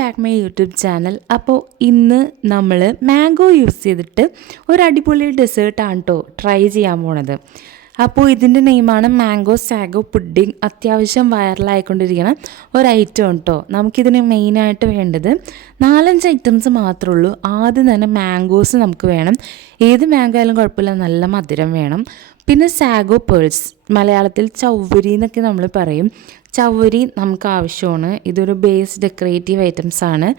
Back my YouTube channel. അപ്പോൾ ഇന്ന് നമ്മൾ മാംഗോ യൂസ് ചെയ്തിട്ട് ഒരു അടിപൊളി ഡെസേർട്ടാണ് കേട്ടോ ട്രൈ ചെയ്യാൻ പോണത്. അപ്പോൾ ഇതിൻ്റെ നെയിമാണ് മാംഗോ സാഗോ പുഡിംഗ്. അത്യാവശ്യം വൈറലായിക്കൊണ്ടിരിക്കുന്ന ഒരു ഐറ്റം കേട്ടോ. നമുക്കിതിന് മെയിനായിട്ട് വേണ്ടത് 4-5 ഐറ്റംസ് മാത്രമേ ഉള്ളൂ. ആദ്യം തന്നെ മാംഗോസ് നമുക്ക് വേണം. ഏത് മാംഗോ ആയാലും കുഴപ്പമില്ല, നല്ല മധുരം വേണം. പിന്നെ സാഗോ പേൾസ്, മലയാളത്തിൽ ചൗവരി എന്നൊക്കെ നമ്മൾ പറയും. ചൗവരി നമുക്ക് ആവശ്യമാണ്. ഇതൊരു ബേസ് ഡെക്കറേറ്റീവ് ഐറ്റംസ് ആണ്.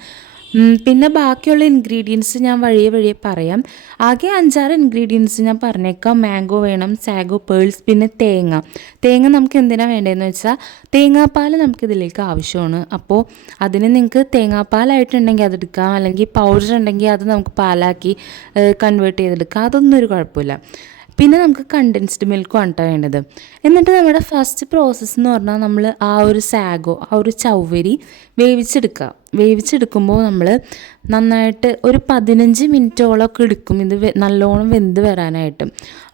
പിന്നെ ബാക്കിയുള്ള ഇൻഗ്രീഡിയൻസ് ഞാൻ വഴിയെ പറയാം. ആകെ 5-6 ഇൻഗ്രീഡിയൻസ് ഞാൻ പറഞ്ഞേക്കാം. മാംഗോ വേണം, സാഗോ പേൾസ്, പിന്നെ തേങ്ങ നമുക്ക് എന്തിനാണ് വേണ്ടതെന്ന് വെച്ചാൽ തേങ്ങാപ്പാൽ നമുക്കിതിലേക്ക് ആവശ്യമാണ്. അപ്പോൾ അതിന് നിങ്ങൾക്ക് തേങ്ങാപ്പാലായിട്ടുണ്ടെങ്കിൽ അതെടുക്കാം, അല്ലെങ്കിൽ പൗഡർ ഉണ്ടെങ്കിൽ അത് നമുക്ക് പാലാക്കി കൺവേർട്ട് ചെയ്തെടുക്കാം. അതൊന്നും ഒരു കുഴപ്പമില്ല. പിന്നെ നമുക്ക് കണ്ടൻസ്ഡ് മിൽക്കുമാണ് കേട്ടോ വേണ്ടത്. എന്നിട്ട് നമ്മുടെ ഫസ്റ്റ് പ്രോസസ്സ് എന്ന് പറഞ്ഞാൽ നമ്മൾ ആ ഒരു ചൗവരി വേവിച്ചെടുക്കുമ്പോൾ നമ്മൾ നന്നായിട്ട് ഒരു 15 മിനിറ്റോളമൊക്കെ എടുക്കും ഇത് നല്ലോണം വെന്ത് വരാനായിട്ട്.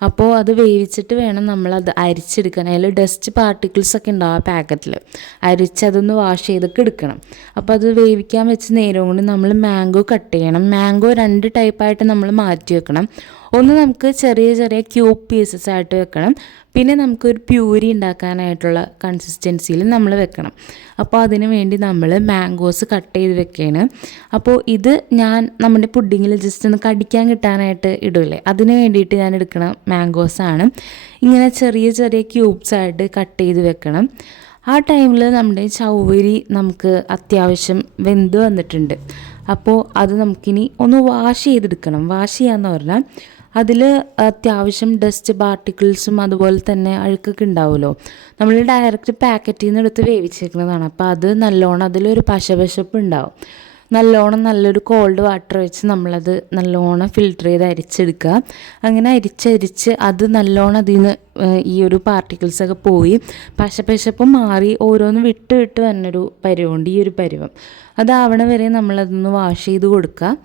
അപ്പോൾ അത് വേവിച്ചിട്ട് വേണം നമ്മളത് അരിച്ചെടുക്കാൻ. അതിൽ ഡസ്റ്റ് പാർട്ടിക്കിൾസൊക്കെ ഉണ്ടാവും ആ പാക്കറ്റിൽ. അരിച്ചതൊന്ന് വാഷ് ചെയ്തൊക്കെ എടുക്കണം. അപ്പോൾ അത് വേവിക്കാൻ വെച്ച് നേരം കൊണ്ട് നമ്മൾ മാംഗോ കട്ട് ചെയ്യണം. മാംഗോ 2 ടൈപ്പായിട്ട് നമ്മൾ മാറ്റി വെക്കണം. ഒന്ന് നമുക്ക് ചെറിയ ക്യൂബ് പീസസ് ആയിട്ട് വെക്കണം. പിന്നെ നമുക്കൊരു പ്യൂരി ഉണ്ടാക്കാനായിട്ടുള്ള കൺസിസ്റ്റൻസിയിൽ നമ്മൾ വെക്കണം. അപ്പോൾ അതിന് വേണ്ടി നമ്മൾ മാംഗോസ് കട്ട് ചെയ്ത് വെക്കുകയാണ്. അപ്പോൾ ഇത് ഞാൻ നമ്മുടെ പുഡിങ്ങിൽ ജസ്റ്റ് ഒന്ന് കടിക്കാൻ കിട്ടാനായിട്ട് ഇടില്ലേ, അതിന് വേണ്ടിയിട്ട് ഞാൻ എടുക്കണം മാംഗോസാണ്. ഇങ്ങനെ ചെറിയ ക്യൂബ്സായിട്ട് കട്ട് ചെയ്ത് വെക്കണം. ആ ടൈമിൽ നമ്മുടെ ചൗവരി നമുക്ക് അത്യാവശ്യം വെന്ത് വന്നിട്ടുണ്ട്. അപ്പോൾ അത് നമുക്കിനി ഒന്ന് വാഷ് ചെയ്തെടുക്കണം. വാഷ് ചെയ്യാന്ന് പറഞ്ഞാൽ അതിൽ അത്യാവശ്യം ഡസ്റ്റ് പാർട്ടിക്കിൾസും അതുപോലെ തന്നെ അഴുക്കൊക്കെ ഉണ്ടാവുമല്ലോ. നമ്മൾ ഡയറക്റ്റ് പാക്കറ്റിൽ നിന്ന് എടുത്ത് വേവിച്ചേക്കുന്നതാണ്. അപ്പോൾ അത് നല്ലോണം അതിലൊരു പശപശപ്പ് ഉണ്ടാവും. നല്ലൊരു കോൾഡ് വാട്ടർ വെച്ച് നമ്മളത് നല്ലോണം ഫിൽറ്റർ ചെയ്ത് അരിച്ചെടുക്കുക. അങ്ങനെ അരിച്ച് അത് നല്ലോണം അതിൽ നിന്ന് ഈ ഒരു പാർട്ടിക്കിൾസൊക്കെ പോയി പശപശപ്പ് മാറി ഓരോന്ന് വിട്ട് വന്നൊരു പരുവമുണ്ട്. ഈ ഒരു പരുവം അതാവണ വരെ നമ്മളതൊന്ന് വാഷ് ചെയ്ത് കൊടുക്കുക.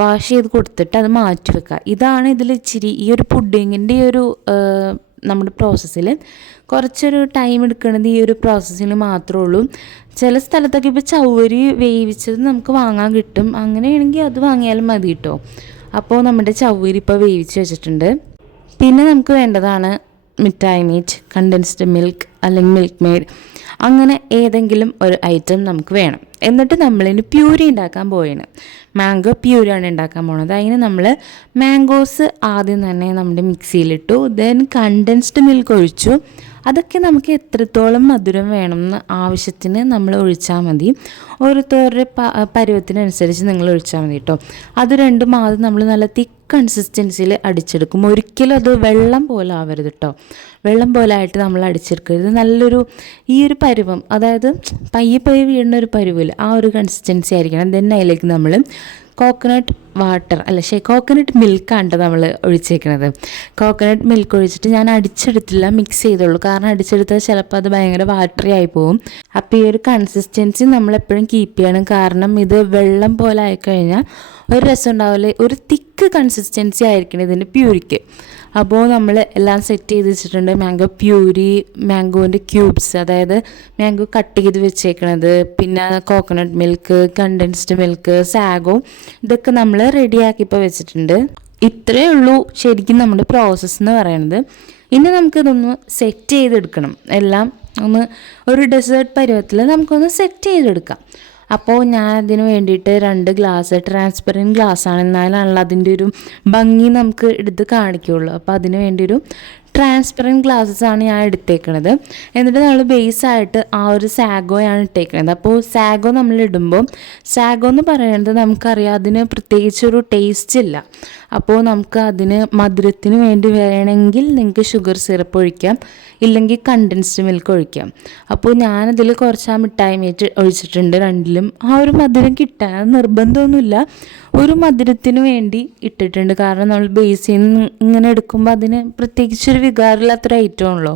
വാഷ് ചെയ്ത് കൊടുത്തിട്ട് അത് മാറ്റി വെക്കുക. ഇതാണ് ഇതിൽ ഇച്ചിരി ഈ ഒരു പുഡിങ്ങിൻ്റെ ഈ ഒരു നമ്മുടെ പ്രോസസ്സിൽ കുറച്ചൊരു ടൈം എടുക്കുന്നത് ഈ ഒരു പ്രോസസ്സിന് മാത്രമേ ഉള്ളൂ. ചില സ്ഥലത്തൊക്കെ ഇപ്പോൾ ചൗവരി വേവിച്ചത് നമുക്ക് വാങ്ങാൻ കിട്ടും. അങ്ങനെയാണെങ്കിൽ അത് വാങ്ങിയാലും മതി കേട്ടോ. അപ്പോൾ നമ്മുടെ ചൗവരി ഇപ്പോൾ വേവിച്ച് വെച്ചിട്ടുണ്ട്. പിന്നെ നമുക്ക് വേണ്ടതാണ് മിഠായി മീറ്റ്, കണ്ടൻസ്ഡ് മിൽക്ക് അല്ലെങ്കിൽ മിൽക്ക് മെയ്ഡ്, അങ്ങനെ ഏതെങ്കിലും ഒരു ഐറ്റം നമുക്ക് വേണം. എന്നിട്ട് നമ്മളിന് പ്യൂരി ഉണ്ടാക്കാൻ പോവുകയാണ്. മാംഗോ പ്യൂരിയാണ് ഉണ്ടാക്കാൻ പോകുന്നത്. അതിന് നമ്മൾ മാംഗോസ് ആദ്യം തന്നെ നമ്മുടെ മിക്സിയിലിട്ടു. ദെൻ കണ്ടൻസ്ഡ് മിൽക്ക് ഒഴിച്ചു. അതൊക്കെ നമുക്ക് എത്രത്തോളം മധുരം വേണമെന്ന് ആവശ്യത്തിന് നമ്മൾ ഒഴിച്ചാൽ മതി. ഓരോരുത്തരുടെ പരുവത്തിനനുസരിച്ച് നിങ്ങൾ ഒഴിച്ചാൽ മതി കേട്ടോ. അത് രണ്ടും ആദ്യം നമ്മൾ നല്ല തിക്ക് കൺസിസ്റ്റൻസിയിൽ അടിച്ചെടുക്കും. ഒരിക്കലും അത് വെള്ളം പോലെ ആവരുത് കേട്ടോ. വെള്ളം പോലെ ആയിട്ട് നമ്മൾ അടിച്ചെടുക്കരുത്. നല്ലൊരു ഈ ഒരു പരുവം, അതായത് പയ്യെ വീഴുന്ന ഒരു പരുവില്ല, ആ ഒരു കൺസിസ്റ്റൻസി ആയിരിക്കണം. ദെൻ അതിലേക്ക് നമ്മൾ കോക്കനട്ട് മിൽക്കാണ് നമ്മൾ ഒഴിച്ചേക്കുന്നത്. കോക്കനട്ട് മിൽക്ക് ഒഴിച്ചിട്ട് ഞാൻ അടിച്ചെടുത്തില്ല, മിക്സ് ചെയ്തുള്ളൂ. കാരണം അടിച്ചെടുത്താൽ ചിലപ്പോൾ അത് ഭയങ്കര വാട്ടറി ആയി പോകും. അപ്പോൾ ഈ ഒരു കൺസിസ്റ്റൻസി നമ്മളെപ്പോഴും കീപ്പ് ചെയ്യണം. കാരണം ഇത് വെള്ളം പോലെ ആയിക്കഴിഞ്ഞാൽ ഒരു രസം ഉണ്ടാവില്ല. ഒരു തിക്ക് കൺസിസ്റ്റൻസി ആയിരിക്കണം ഇതിൻ്റെ പ്യൂരിക്ക്. അപ്പോൾ നമ്മൾ എല്ലാം സെറ്റ് ചെയ്ത് വെച്ചിട്ടുണ്ട്. മാംഗോ പ്യൂരി, മാംഗോൻ്റെ ക്യൂബ്സ്, അതായത് മാംഗോ കട്ട് ചെയ്ത് വെച്ചേക്കണത്, പിന്നെ coconut milk, condensed milk, sago, ഇതൊക്കെ നമ്മൾ റെഡിയാക്കിപ്പോൾ വെച്ചിട്ടുണ്ട്. ഇത്രയേ ഉള്ളൂ ശരിക്കും നമ്മുടെ പ്രോസസ്സ് എന്ന് പറയുന്നത്. ഇനി നമുക്കിതൊന്ന് സെറ്റ് ചെയ്തെടുക്കണം. എല്ലാം ഒന്ന് ഒരു ഡെസേർട്ട് പരുവത്തിൽ നമുക്കൊന്ന് സെറ്റ് ചെയ്തെടുക്കാം. അപ്പോൾ ഞാൻ അതിന് വേണ്ടിയിട്ട് 2 ഗ്ലാസ് ട്രാൻസ്പെറൻറ്റ് ഗ്ലാസ്സാണ്, എന്നാലാണല്ലോ അതിൻ്റെ ഒരു ഭംഗി നമുക്ക് എടുത്ത് കാണിക്കുകയുള്ളൂ. അപ്പോൾ അതിന് വേണ്ടി ഒരു ട്രാൻസ്പെറൻറ്റ് ഗ്ലാസ്സസാണ് ഞാൻ എടുത്തേക്കുന്നത്. എന്നിട്ട് നമ്മൾ ബേസായിട്ട് ആ ഒരു സാഗോയാണ് ഇട്ടേക്കുന്നത്. അപ്പോൾ സാഗോ നമ്മൾ ഇടുമ്പോൾ, സാഗോ എന്ന് പറയുന്നത് നമുക്കറിയാം അതിന് പ്രത്യേകിച്ചൊരു ടേസ്റ്റ് ഇല്ല. അപ്പോൾ നമുക്ക് അതിന് മധുരത്തിന് വേണ്ടി വേണമെങ്കിൽ നിങ്ങൾക്ക് ഷുഗർ സിറപ്പ് ഒഴിക്കാം, ഇല്ലെങ്കിൽ കണ്ടൻസ്ഡ് മിൽക്ക് ഒഴിക്കാം. അപ്പോൾ ഞാനതിൽ കുറച്ച് ആ മിഠായി മീറ്റ് ഒഴിച്ചിട്ടുണ്ട്. രണ്ടിലും ആ ഒരു മധുരം കിട്ടാൻ, അത് നിർബന്ധമൊന്നുമില്ല, ഒരു മധുരത്തിന് വേണ്ടി ഇട്ടിട്ടുണ്ട്. കാരണം നമ്മൾ ബേസിൽ നിന്ന് ഇങ്ങനെ എടുക്കുമ്പോൾ അതിന് പ്രത്യേകിച്ചൊരു വികാരമില്ലാത്തൊരു ഐറ്റമാണല്ലോ.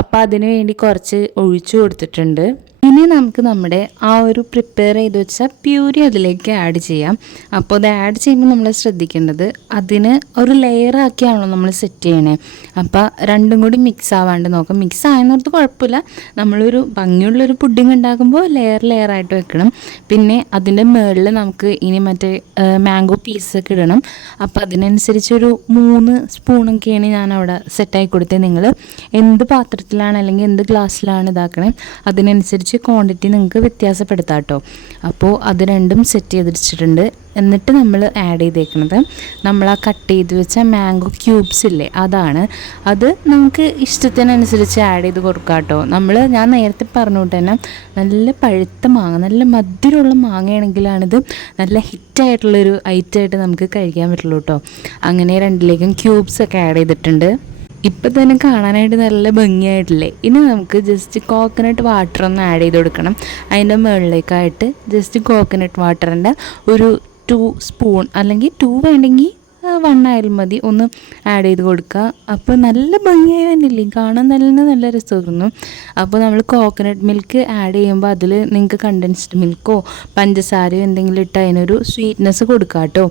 അപ്പോൾ അതിന് വേണ്ടി കുറച്ച് ഒഴിച്ചു കൊടുത്തിട്ടുണ്ട്. ഇനി നമുക്ക് നമ്മുടെ ആ ഒരു പ്രിപ്പയർ ചെയ്ത് വെച്ച പ്യൂരി അതിലേക്ക് ആഡ് ചെയ്യാം. അപ്പോൾ അത് ആഡ് ചെയ്യുമ്പോൾ നമ്മൾ ശ്രദ്ധിക്കേണ്ടത് അതിന് ഒരു ലെയറാക്കിയാണല്ലോ നമ്മൾ സെറ്റ് ചെയ്യണേ. അപ്പോൾ രണ്ടും കൂടി മിക്സ് ആവാണ്ട് നോക്കാം. മിക്സ് ആയെന്നോർത്ത് കുഴപ്പമില്ല. നമ്മളൊരു ഭംഗിയുള്ളൊരു പുഡിങ് ഉണ്ടാക്കുമ്പോൾ ലെയറായിട്ട് വെക്കണം. പിന്നെ അതിൻ്റെ മുകളിൽ നമുക്ക് ഇനി മറ്റേ മാംഗോ പീസൊക്കെ ഇടണം. അപ്പോൾ അതിനനുസരിച്ചൊരു 3 സ്പൂണൊക്കെയാണ് ഞാൻ അവിടെ സെറ്റായി കൊടുത്തത്. നിങ്ങൾ എന്ത് പാത്രത്തിലാണ് അല്ലെങ്കിൽ എന്ത് ഗ്ലാസ്സിലാണ് ഇതാക്കണേ അതിനനുസരിച്ച് ക്വാണ്ടിറ്റി നിങ്ങൾക്ക് വ്യത്യാസപ്പെടുത്താം കേട്ടോ. അപ്പോൾ അത് രണ്ടും സെറ്റ് ചെയ്ത് വെച്ചിട്ടുണ്ട്. എന്നിട്ട് നമ്മൾ ആഡ് ചെയ്തേക്കുന്നത് നമ്മൾ ആ കട്ട് ചെയ്ത് വെച്ച മാംഗോ ക്യൂബ്സ് ഇല്ലേ, അതാണ്. അത് നമുക്ക് ഇഷ്ടത്തിനനുസരിച്ച് ആഡ് ചെയ്ത് കൊടുക്കാം കേട്ടോ. ഞാൻ നേരത്തെ പറഞ്ഞുകൊണ്ട് തന്നെ നല്ല പഴുത്ത മാങ്ങ, നല്ല മധുരമുള്ള മാങ്ങയാണെങ്കിലാണിത് നല്ല ഹിറ്റായിട്ടുള്ളൊരു ഐറ്റമായിട്ട് നമുക്ക് കഴിക്കാൻ പറ്റുള്ളൂ കേട്ടോ. അങ്ങനെ രണ്ടിലേക്കും ക്യൂബ്സൊക്കെ ആഡ് ചെയ്തിട്ടുണ്ട്. ഇപ്പം തന്നെ കാണാനായിട്ട് നല്ല ഭംഗിയായിട്ടില്ലേ. ഇനി നമുക്ക് ജസ്റ്റ് കോക്കനട്ട് വാട്ടർ ഒന്ന് ആഡ് ചെയ്ത് കൊടുക്കണം. അതിൻ്റെ മുകളിലേക്കായിട്ട് ജസ്റ്റ് കോക്കനട്ട് വാട്ടറിൻ്റെ ഒരു 2 സ്പൂൺ അല്ലെങ്കിൽ 2 വേണ്ടെങ്കിൽ 1 ആയാലും മതി, ഒന്ന് ആഡ് ചെയ്ത് കൊടുക്കുക. അപ്പോൾ നല്ല ഭംഗിയായി വന്നില്ലേ, കാണാൻ നല്ല രസമായിരുന്നു. അപ്പോൾ നമ്മൾ കോക്കനട്ട് മിൽക്ക് ആഡ് ചെയ്യുമ്പോൾ അതിൽ നിങ്ങൾക്ക് കണ്ടൻസ്ഡ് മിൽക്കോ പഞ്ചസാരയോ എന്തെങ്കിലും ഇട്ട് അതിനൊരു സ്വീറ്റ്നെസ് കൊടുക്കുക കേട്ടോ.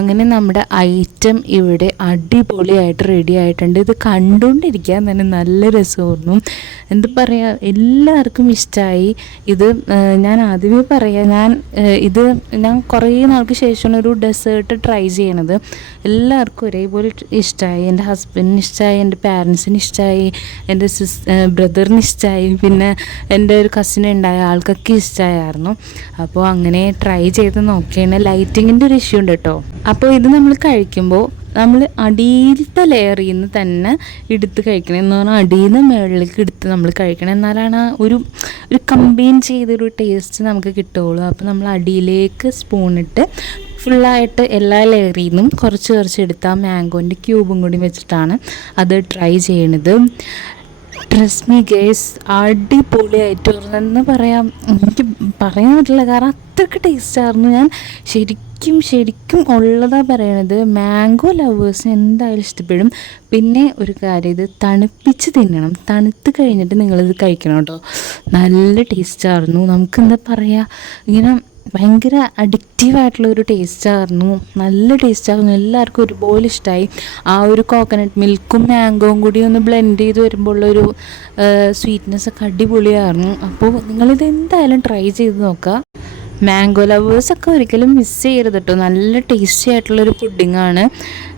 അങ്ങനെ നമ്മുടെ ഐറ്റം ഇവിടെ അടിപൊളിയായിട്ട് റെഡി ആയിട്ടുണ്ട്. ഇത് കണ്ടുകൊണ്ടിരിക്കാൻ തന്നെ നല്ല രസമായിരുന്നു. എന്താ പറയുക, എല്ലാവർക്കും ഇഷ്ടമായി. ഇത് ഞാൻ ആദ്യമേ പറയാം, ഞാൻ കുറേ നാൾക്ക് ശേഷമാണ് ഒരു ഡെസേർട്ട് ട്രൈ ചെയ്യണത്. എല്ലാവർക്കും ഒരേപോലെ ഇഷ്ടമായി. എൻ്റെ ഹസ്ബൻഡിന് ഇഷ്ടമായി, എൻ്റെ പാരൻസിന് ഇഷ്ടമായി, എൻ്റെ ബ്രദറിന് ഇഷ്ടമായി, പിന്നെ എൻ്റെ ഒരു കസിന് ഉണ്ടായ ആൾക്കൊക്കെ ഇഷ്ടമായിരുന്നു. അപ്പോൾ അങ്ങനെ ട്രൈ ചെയ്ത് നോക്കിയാണ്. ലൈറ്റിങ്ങിൻ്റെ ഒരു ഇഷ്യൂ ഉണ്ട് കേട്ടോ. അപ്പോൾ ഇത് നമ്മൾ കഴിക്കുമ്പോൾ നമ്മൾ അടിയിലത്തെ ലെയറിൽ നിന്ന് തന്നെ എടുത്ത് കഴിക്കണം. എന്ന് പറഞ്ഞാൽ അടിയിൽ നിന്ന് മുകളിലേക്ക് എടുത്ത് നമ്മൾ കഴിക്കണം. എന്നാലാണ് ഒരു കമ്പൈൻ ചെയ്തൊരു ടേസ്റ്റ് നമുക്ക് കിട്ടുകയുള്ളൂ. അപ്പോൾ നമ്മൾ അടിയിലേക്ക് സ്പൂണിട്ട് ഫുള്ളായിട്ട് എല്ലാ ലെയറിൽ നിന്നും കുറച്ച് എടുത്ത് ആ മാംഗോൻ്റെ ക്യൂബും കൂടി വെച്ചിട്ടാണ് അത് ട്രൈ ചെയ്യണത്. ട്രസ്റ്റ് മീ ഗേസ്, അടിപൊളിയായിട്ട് പറയാം, എനിക്ക് പറയാൻ പറ്റില്ല, കാരണം അത്രയ്ക്ക് ടേസ്റ്റായിരുന്നു. ഞാൻ ശരിക്കും ഉള്ളതാണ് പറയണത്. മാംഗോ ലവേഴ്സിന് എന്തായാലും ഇഷ്ടപ്പെടും. പിന്നെ ഒരു കാര്യം, ഇത് തണുപ്പിച്ച് തിന്നണം. തണുത്ത് കഴിഞ്ഞിട്ട് നിങ്ങളിത് കഴിക്കണം കേട്ടോ. നല്ല ടേസ്റ്റായിരുന്നു. നമുക്കെന്താ പറയുക, ഇങ്ങനെ ഭയങ്കര അഡിക്റ്റീവായിട്ടുള്ളൊരു ടേസ്റ്റായിരുന്നു. നല്ല ടേസ്റ്റായിരുന്നു. എല്ലാവർക്കും ഒരുപോലെ ഇഷ്ടമായി. ആ ഒരു കോക്കനട്ട് മിൽക്കും മാംഗോവും കൂടി ഒന്ന് ബ്ലെൻഡ് ചെയ്ത് വരുമ്പോൾ ഉള്ളൊരു സ്വീറ്റ്നെസ്സൊക്കെ അടിപൊളിയായിരുന്നു. അപ്പോൾ നിങ്ങളിത് എന്തായാലും ട്രൈ ചെയ്ത് നോക്കുക. മാംഗോ ലവേഴ്സൊക്കെ ഒരിക്കലും മിസ് ചെയ്യരുത് കേട്ടോ. നല്ല ടേസ്റ്റി ആയിട്ടുള്ളൊരു പുഡിങ്ങാണ്.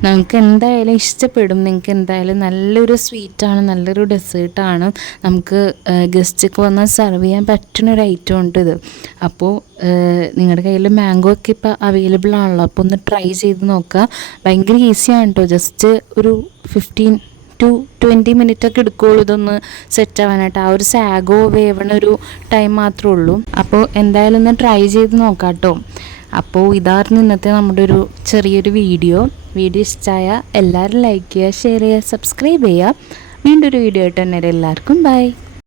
നമുക്ക് എന്തായാലും ഇഷ്ടപ്പെടും. നിങ്ങൾക്ക് എന്തായാലും നല്ലൊരു സ്വീറ്റാണ്, നല്ലൊരു ഡെസേർട്ടാണ്. നമുക്ക് ഗസ്റ്റൊക്കെ വന്നാൽ സെർവ് ചെയ്യാൻ പറ്റുന്നൊരു ഐറ്റം ഉണ്ട് ഇത്. അപ്പോൾ നിങ്ങളുടെ കയ്യിൽ മാംഗോ ഒക്കെ ഇപ്പോൾ അവൈലബിൾ ആണല്ലോ. അപ്പോൾ ഒന്ന് ട്രൈ ചെയ്ത് നോക്കുക. ഭയങ്കര ഈസിയാണ് കേട്ടോ. ജസ്റ്റ് ഒരു 15 to 20 മിനിറ്റൊക്കെ എടുക്കുകയുള്ളൂ ഇതൊന്ന് സെറ്റ് ആവാനായിട്ട്. ആ ഒരു സാഗോ വേവണ ഒരു ടൈം മാത്രമേ ഉള്ളൂ. അപ്പോൾ എന്തായാലും ഒന്ന് ട്രൈ ചെയ്ത് നോക്കാം കേട്ടോ. അപ്പോൾ ഇതായിരുന്നു ഇന്നത്തെ നമ്മുടെ ഒരു ചെറിയൊരു വീഡിയോ ഇഷ്ടമായ എല്ലാവരും ലൈക്ക് ചെയ്യുക, ഷെയർ ചെയ്യുക, സബ്സ്ക്രൈബ് ചെയ്യുക. വീണ്ടും ഒരു വീഡിയോ ആയിട്ട് തന്നെ എല്ലാവർക്കും ബൈ.